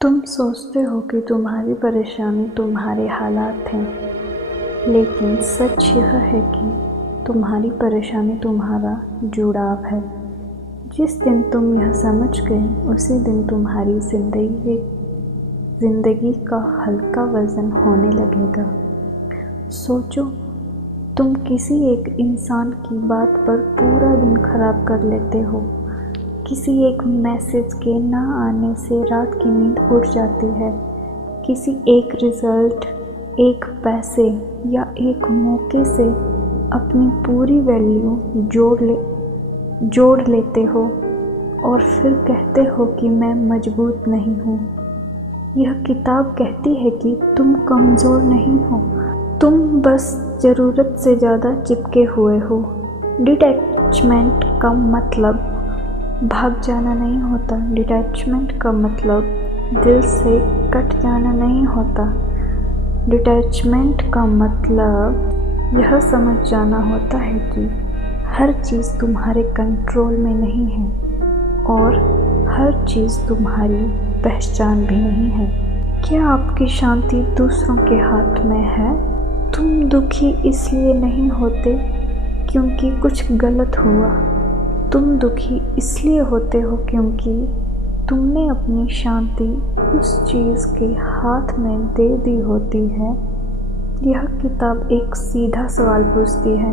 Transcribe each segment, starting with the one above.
तुम सोचते हो कि तुम्हारी परेशानी तुम्हारे हालात हैं, लेकिन सच यह है कि तुम्हारी परेशानी तुम्हारा जुड़ाव है। जिस दिन तुम यह समझ गए, उसी दिन तुम्हारी जिंदगी का हल्का वजन होने लगेगा। सोचो, तुम किसी एक इंसान की बात पर पूरा दिन खराब कर लेते हो। किसी एक मैसेज के ना आने से रात की नींद उड़ जाती है। किसी एक रिज़ल्ट, एक पैसे या एक मौके से अपनी पूरी वैल्यू जोड़ लेते हो और फिर कहते हो कि मैं मजबूत नहीं हूँ। यह किताब कहती है कि तुम कमज़ोर नहीं हो, तुम बस ज़रूरत से ज़्यादा चिपके हुए हो। डिटैचमेंट का मतलब भाग जाना नहीं होता। डिटैचमेंट का मतलब दिल से कट जाना नहीं होता। डिटैचमेंट का मतलब यह समझ जाना होता है कि हर चीज़ तुम्हारे कंट्रोल में नहीं है और हर चीज़ तुम्हारी पहचान भी नहीं है। क्या आपकी शांति दूसरों के हाथ में है? तुम दुखी इसलिए नहीं होते क्योंकि कुछ गलत हुआ। तुम दुखी इसलिए होते हो क्योंकि तुमने अपनी शांति उस चीज़ के हाथ में दे दी होती है। यह किताब एक सीधा सवाल पूछती है,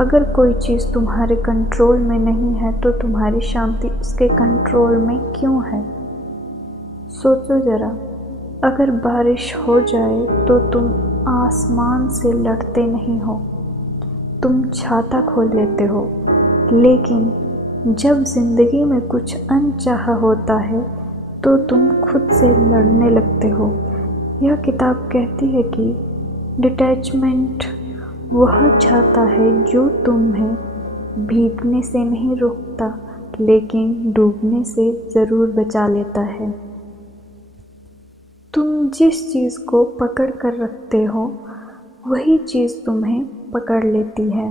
अगर कोई चीज़ तुम्हारे कंट्रोल में नहीं है तो तुम्हारी शांति उसके कंट्रोल में क्यों है? सोचो ज़रा, अगर बारिश हो जाए तो तुम आसमान से लड़ते नहीं हो, तुम छाता खोल लेते हो। लेकिन जब ज़िंदगी में कुछ अनचाहा होता है तो तुम खुद से लड़ने लगते हो। यह किताब कहती है कि डिटैचमेंट वह छाता है जो तुम्हें भीगने से नहीं रोकता, लेकिन डूबने से ज़रूर बचा लेता है। तुम जिस चीज़ को पकड़ कर रखते हो, वही चीज़ तुम्हें पकड़ लेती है,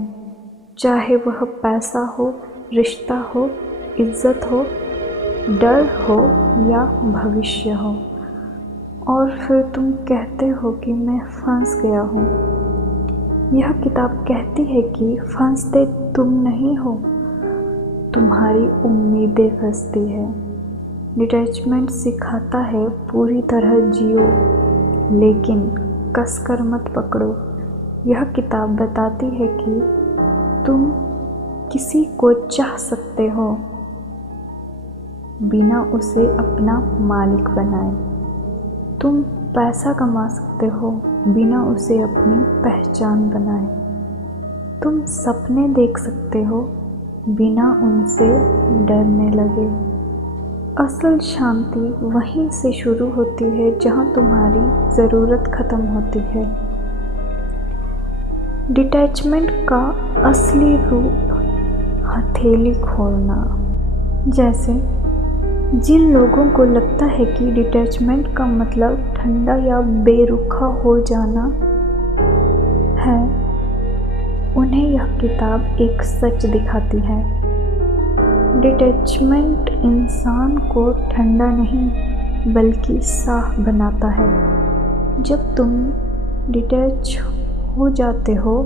चाहे वह पैसा हो, रिश्ता हो, इज्जत हो, डर हो या भविष्य हो। और फिर तुम कहते हो कि मैं फंस गया हूँ। यह किताब कहती है कि फंसते तुम नहीं हो, तुम्हारी उम्मीदें फंसती है। डिटैचमेंट सिखाता है पूरी तरह जियो, लेकिन कसकर मत पकड़ो। यह किताब बताती है कि तुम किसी को चाह सकते हो बिना उसे अपना मालिक बनाए। तुम पैसा कमा सकते हो बिना उसे अपनी पहचान बनाए। तुम सपने देख सकते हो बिना उनसे डरने लगे। असल शांति वहीं से शुरू होती है जहाँ तुम्हारी ज़रूरत ख़त्म होती है। डिटैचमेंट का असली रूप हथेली खोलना। जैसे जिन लोगों को लगता है कि डिटैचमेंट का मतलब ठंडा या बेरुखा हो जाना है, उन्हें यह किताब एक सच दिखाती है। डिटैचमेंट इंसान को ठंडा नहीं बल्कि साफ बनाता है। जब तुम डिटैच हो जाते हो,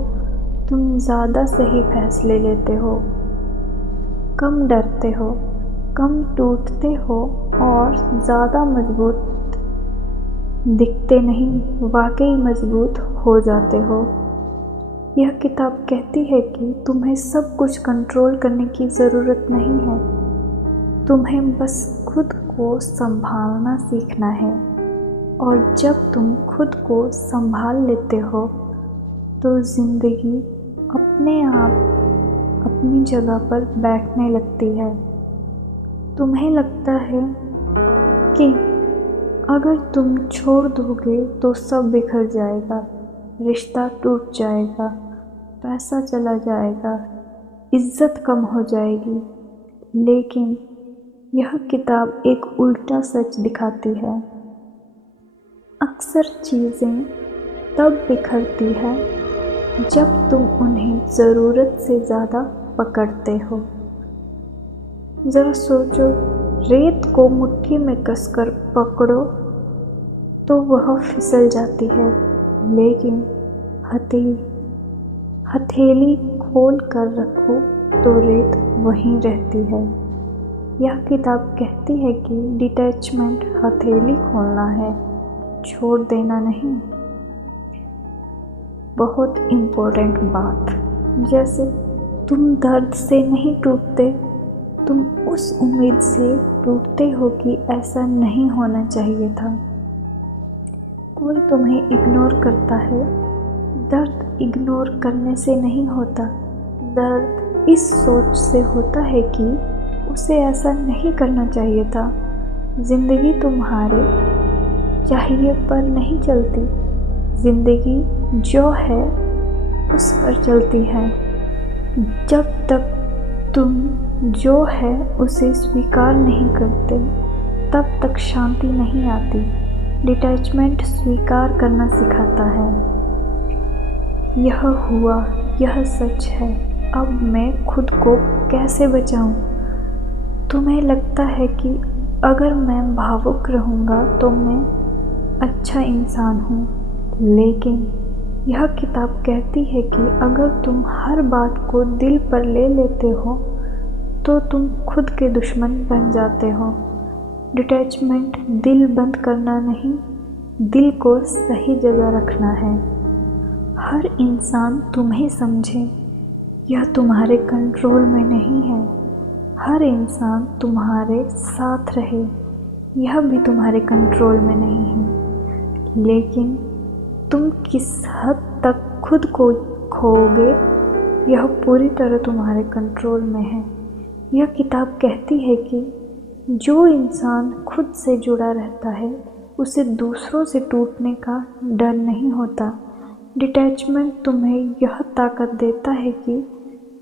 तुम ज़्यादा सही फैसले लेते हो, कम डरते हो, कम टूटते हो और ज़्यादा मजबूत दिखते नहीं, वाकई मजबूत हो जाते हो। यह किताब कहती है कि तुम्हें सब कुछ कंट्रोल करने की ज़रूरत नहीं है, तुम्हें बस खुद को संभालना सीखना है। और जब तुम खुद को संभाल लेते हो तो ज़िंदगी अपने आप अपनी जगह पर बैठने लगती है। तुम्हें लगता है कि अगर तुम छोड़ दोगे तो सब बिखर जाएगा, रिश्ता टूट जाएगा, पैसा चला जाएगा, इज्जत कम हो जाएगी। लेकिन यह किताब एक उल्टा सच दिखाती है। अक्सर चीज़ें तब बिखरती है जब तुम उन्हें ज़रूरत से ज़्यादा पकड़ते हो। ज़रा सोचो, रेत को मुट्ठी में कसकर पकड़ो तो वह फिसल जाती है, लेकिन हथेली खोल कर रखो तो रेत वहीं रहती है। यह किताब कहती है कि डिटैचमेंट हथेली खोलना है, छोड़ देना नहीं। बहुत इम्पोर्टेंट बात, जैसे तुम दर्द से नहीं टूटते, तुम उस उम्मीद से टूटते हो कि ऐसा नहीं होना चाहिए था। कोई तुम्हें इग्नोर करता है, दर्द इग्नोर करने से नहीं होता, दर्द इस सोच से होता है कि उसे ऐसा नहीं करना चाहिए था। ज़िंदगी तुम्हारे चाहिए पर नहीं चलती, ज़िंदगी जो है उस पर चलती है। जब तक तुम जो है उसे स्वीकार नहीं करते, तब तक शांति नहीं आती। डिटैचमेंट स्वीकार करना सिखाता है, यह हुआ, यह सच है, अब मैं खुद को कैसे बचाऊं? तुम्हें लगता है कि अगर मैं भावुक रहूँगा तो मैं अच्छा इंसान हूँ, लेकिन यह किताब कहती है कि अगर तुम हर बात को दिल पर ले लेते हो तो तुम खुद के दुश्मन बन जाते हो। डिटैचमेंट दिल बंद करना नहीं, दिल को सही जगह रखना है। हर इंसान तुम्हें समझे, यह तुम्हारे कंट्रोल में नहीं है। हर इंसान तुम्हारे साथ रहे, यह भी तुम्हारे कंट्रोल में नहीं है। लेकिन तुम किस हद तक खुद को खोओगे, यह पूरी तरह तुम्हारे कंट्रोल में है। यह किताब कहती है कि जो इंसान खुद से जुड़ा रहता है उसे दूसरों से टूटने का डर नहीं होता। डिटैचमेंट तुम्हें यह ताकत देता है कि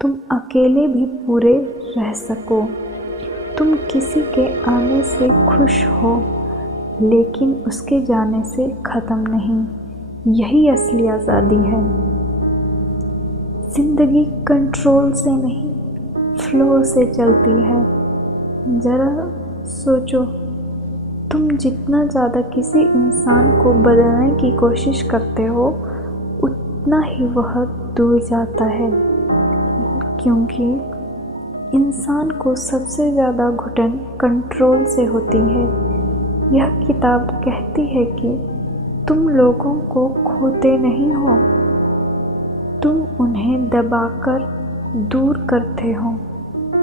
तुम अकेले भी पूरे रह सको। तुम किसी के आने से खुश हो, लेकिन उसके जाने से ख़त्म नहीं। यही असली आज़ादी है। ज़िंदगी कंट्रोल से नहीं, फ्लो से चलती है। ज़रा सोचो, तुम जितना ज़्यादा किसी इंसान को बदलने की कोशिश करते हो, उतना ही वह दूर जाता है, क्योंकि इंसान को सबसे ज़्यादा घुटन कंट्रोल से होती है। यह किताब कहती है कि तुम लोगों को खोते नहीं हो, तुम उन्हें दबाकर दूर करते हो।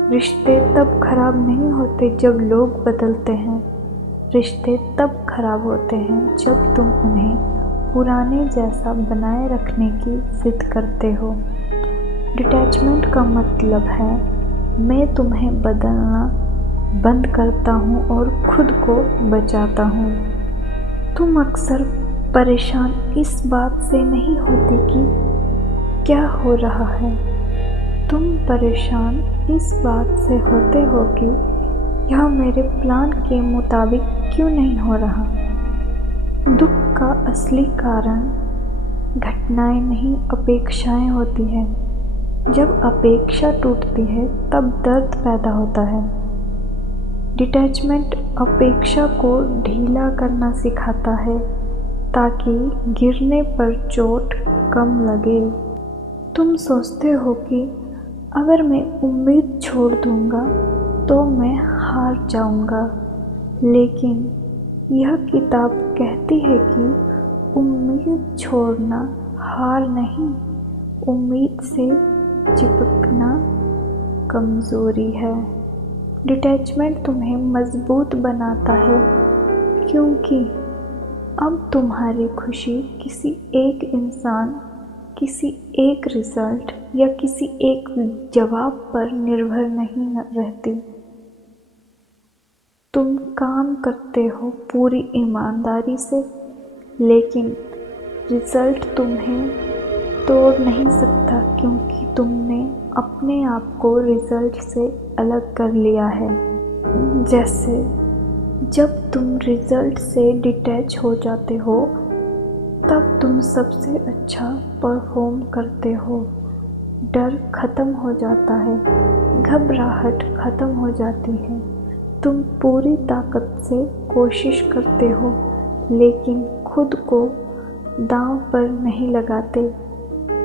रिश्ते तब खराब नहीं होते जब लोग बदलते हैं, रिश्ते तब खराब होते हैं जब तुम उन्हें पुराने जैसा बनाए रखने की जिद करते हो। डिटैचमेंट का मतलब है मैं तुम्हें बदलना बंद करता हूँ और खुद को बचाता हूँ। तुम अक्सर परेशान इस बात से नहीं होती कि क्या हो रहा है, तुम परेशान इस बात से होते हो कि यह मेरे प्लान के मुताबिक क्यों नहीं हो रहा। दुख का असली कारण घटनाएं नहीं, अपेक्षाएं होती हैं। जब अपेक्षा टूटती है तब दर्द पैदा होता है। डिटैचमेंट अपेक्षा को ढीला करना सिखाता है ताकि गिरने पर चोट कम लगे। तुम सोचते हो कि अगर मैं उम्मीद छोड़ दूंगा तो मैं हार जाऊंगा, लेकिन यह किताब कहती है कि उम्मीद छोड़ना हार नहीं, उम्मीद से चिपकना कमज़ोरी है। डिटैचमेंट तुम्हें मजबूत बनाता है, क्योंकि अब तुम्हारी खुशी किसी एक इंसान, किसी एक रिज़ल्ट या किसी एक जवाब पर निर्भर नहीं रहती। तुम काम करते हो पूरी ईमानदारी से, लेकिन रिज़ल्ट तुम्हें तोड़ नहीं सकता, क्योंकि तुमने अपने आप को रिज़ल्ट से अलग कर लिया है। जैसे जब तुम रिज़ल्ट से डिटैच हो जाते हो तब तुम सबसे अच्छा परफॉर्म करते हो। डर ख़त्म हो जाता है, घबराहट ख़त्म हो जाती है, तुम पूरी ताकत से कोशिश करते हो लेकिन खुद को दांव पर नहीं लगाते।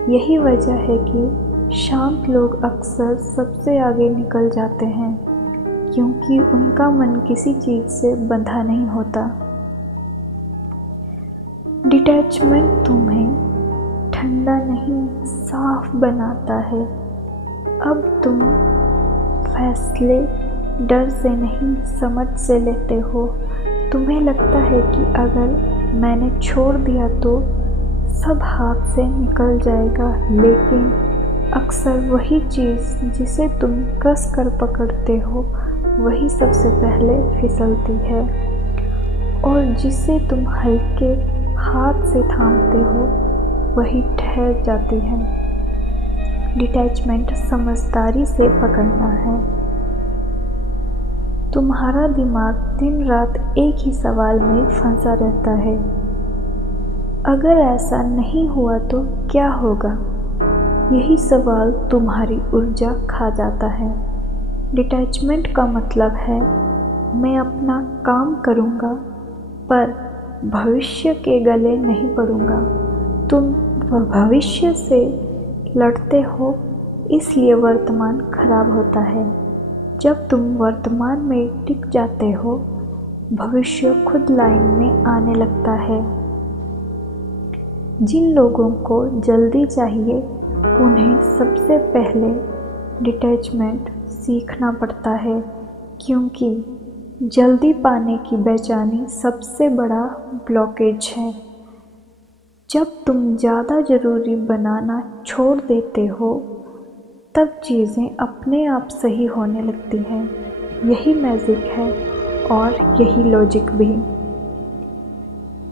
यही वजह है कि शांत लोग अक्सर सबसे आगे निकल जाते हैं, क्योंकि उनका मन किसी चीज़ से बंधा नहीं होता। डिटैचमेंट तुम्हें ठंडा नहीं, साफ बनाता है। अब तुम फैसले डर से नहीं, समझ से लेते हो। तुम्हें लगता है कि अगर मैंने छोड़ दिया तो सब हाथ से निकल जाएगा, लेकिन अक्सर वही चीज़ जिसे तुम कस कर पकड़ते हो वही सबसे पहले फिसलती है, और जिसे तुम हल्के हाथ से थामते हो वही ठहर जाती है। डिटैचमेंट समझदारी से पकड़ना है। तुम्हारा दिमाग दिन रात एक ही सवाल में फंसा रहता है, अगर ऐसा नहीं हुआ तो क्या होगा। यही सवाल तुम्हारी ऊर्जा खा जाता है। डिटैचमेंट का मतलब है मैं अपना काम करूँगा पर भविष्य के गले नहीं पड़ूंगा। तुम भविष्य से लड़ते हो, इसलिए वर्तमान खराब होता है। जब तुम वर्तमान में टिक जाते हो, भविष्य खुद लाइन में आने लगता है। जिन लोगों को जल्दी चाहिए उन्हें सबसे पहले डिटैचमेंट सीखना पड़ता है, क्योंकि जल्दी पाने की बेचैनी सबसे बड़ा ब्लॉकेज है। जब तुम ज़्यादा ज़रूरी बनाना छोड़ देते हो तब चीज़ें अपने आप सही होने लगती हैं। यही मैजिक है और यही लॉजिक भी।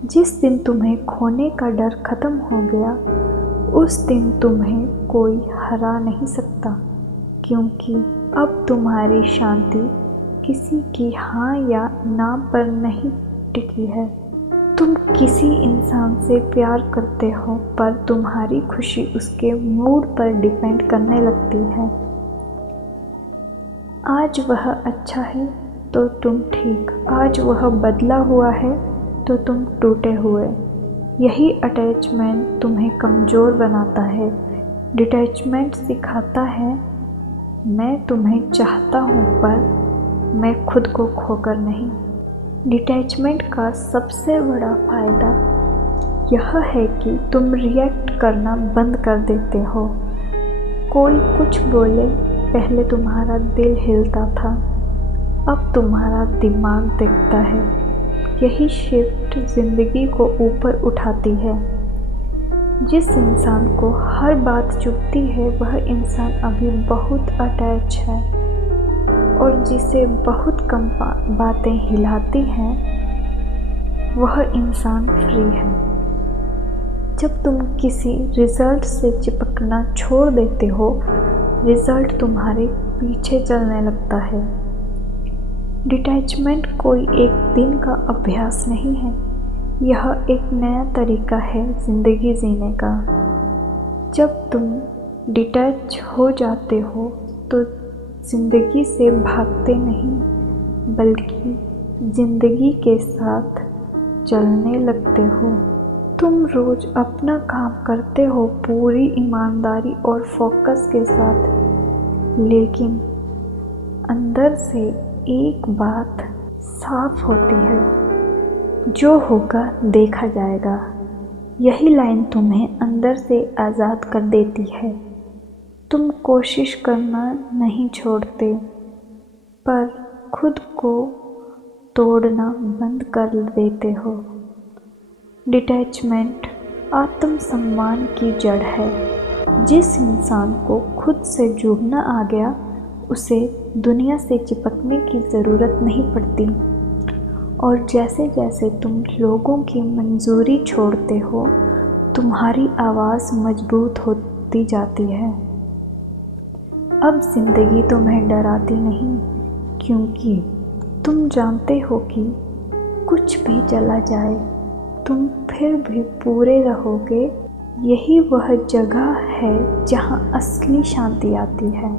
जिस दिन तुम्हें खोने का डर ख़त्म हो गया, उस दिन तुम्हें कोई हरा नहीं सकता, क्योंकि अब तुम्हारी शांति किसी की हाँ या ना पर नहीं टिकी है। तुम किसी इंसान से प्यार करते हो पर तुम्हारी खुशी उसके मूड पर डिपेंड करने लगती है। आज वह अच्छा है तो तुम ठीक, आज वह बदला हुआ है तो तुम टूटे हुए। यही अटैचमेंट तुम्हें कमज़ोर बनाता है। डिटैचमेंट सिखाता है मैं तुम्हें चाहता हूँ पर मैं खुद को खोकर नहीं। डिटैचमेंट का सबसे बड़ा फ़ायदा यह है कि तुम रिएक्ट करना बंद कर देते हो। कोई कुछ बोले, पहले तुम्हारा दिल हिलता था, अब तुम्हारा दिमाग देखता है। यही शिफ्ट ज़िंदगी को ऊपर उठाती है। जिस इंसान को हर बात चुभती है वह इंसान अभी बहुत अटैच है, और जिसे बहुत कम बातें हिलाती हैं वह इंसान फ्री है। जब तुम किसी रिज़ल्ट से चिपकना छोड़ देते हो, रिज़ल्ट तुम्हारे पीछे चलने लगता है। डिटैचमेंट कोई एक दिन का अभ्यास नहीं है, यह एक नया तरीका है ज़िंदगी जीने का। जब तुम डिटैच हो जाते हो तो ज़िंदगी से भागते नहीं, बल्कि ज़िंदगी के साथ चलने लगते हो। तुम रोज़ अपना काम करते हो पूरी ईमानदारी और फोकस के साथ, लेकिन अंदर से एक बात साफ होती है, जो होगा देखा जाएगा। यही लाइन तुम्हें अंदर से आज़ाद कर देती है। तुम कोशिश करना नहीं छोड़ते, पर खुद को तोड़ना बंद कर देते हो। डिटैचमेंट आत्मसम्मान की जड़ है। जिस इंसान को खुद से जुड़ना आ गया, उसे दुनिया से चिपकने की ज़रूरत नहीं पड़ती। और जैसे जैसे तुम लोगों की मंजूरी छोड़ते हो, तुम्हारी आवाज़ मजबूत होती जाती है। अब ज़िंदगी तुम्हें डराती नहीं, क्योंकि तुम जानते हो कि कुछ भी चला जाए तुम फिर भी पूरे रहोगे। यही वह जगह है जहाँ असली शांति आती है।